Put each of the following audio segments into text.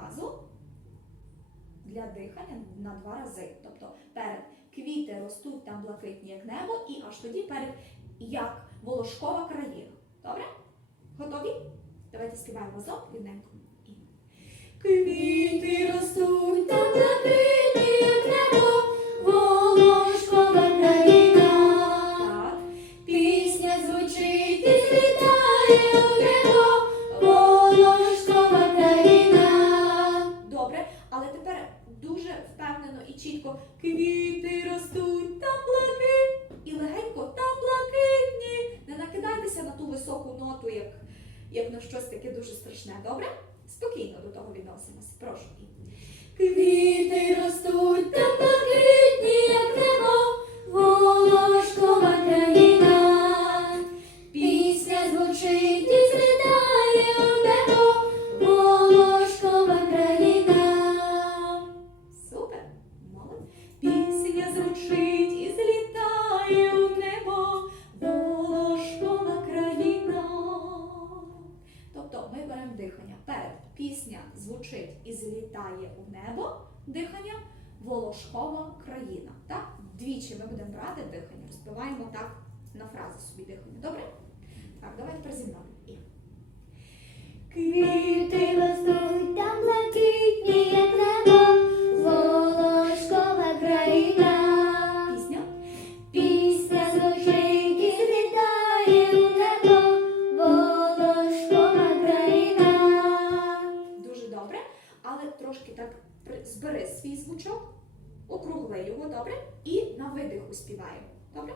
фразу для дихання на два рази. Тобто перед квіти ростуть там блакитні, як небо, і аж тоді перед як волошкова країна. Добре? Готові? Давайте співаємо разом рівненько. Квіти ростуть там блакитні, як небо. Пісня звучить і злітає у небо, впевнено і чітко квіти ростуть там блакитні. І легенько там блакитні. Не накидайтеся на ту високу ноту, як, як на щось таке дуже страшне. Добре? Спокійно до того відносимося. Прошу. Квіти ростуть Пісня і злітає у небо, волошкова країна. Тобто ми беремо дихання. Перед пісня звучить і злітає у небо, дихання, волошкова країна. Так? Двічі ми будемо брати дихання, розбиваємо так на фрази собі дихання. Добре? Так, давайте мною. І. трошки так збери свій звучок, округли його, добре? І на видиху співаємо. Добре?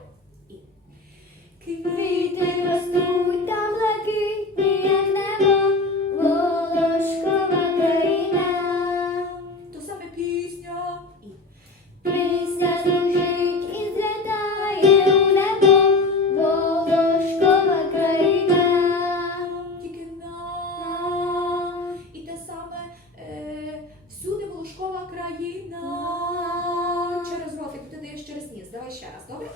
ще раз, добре?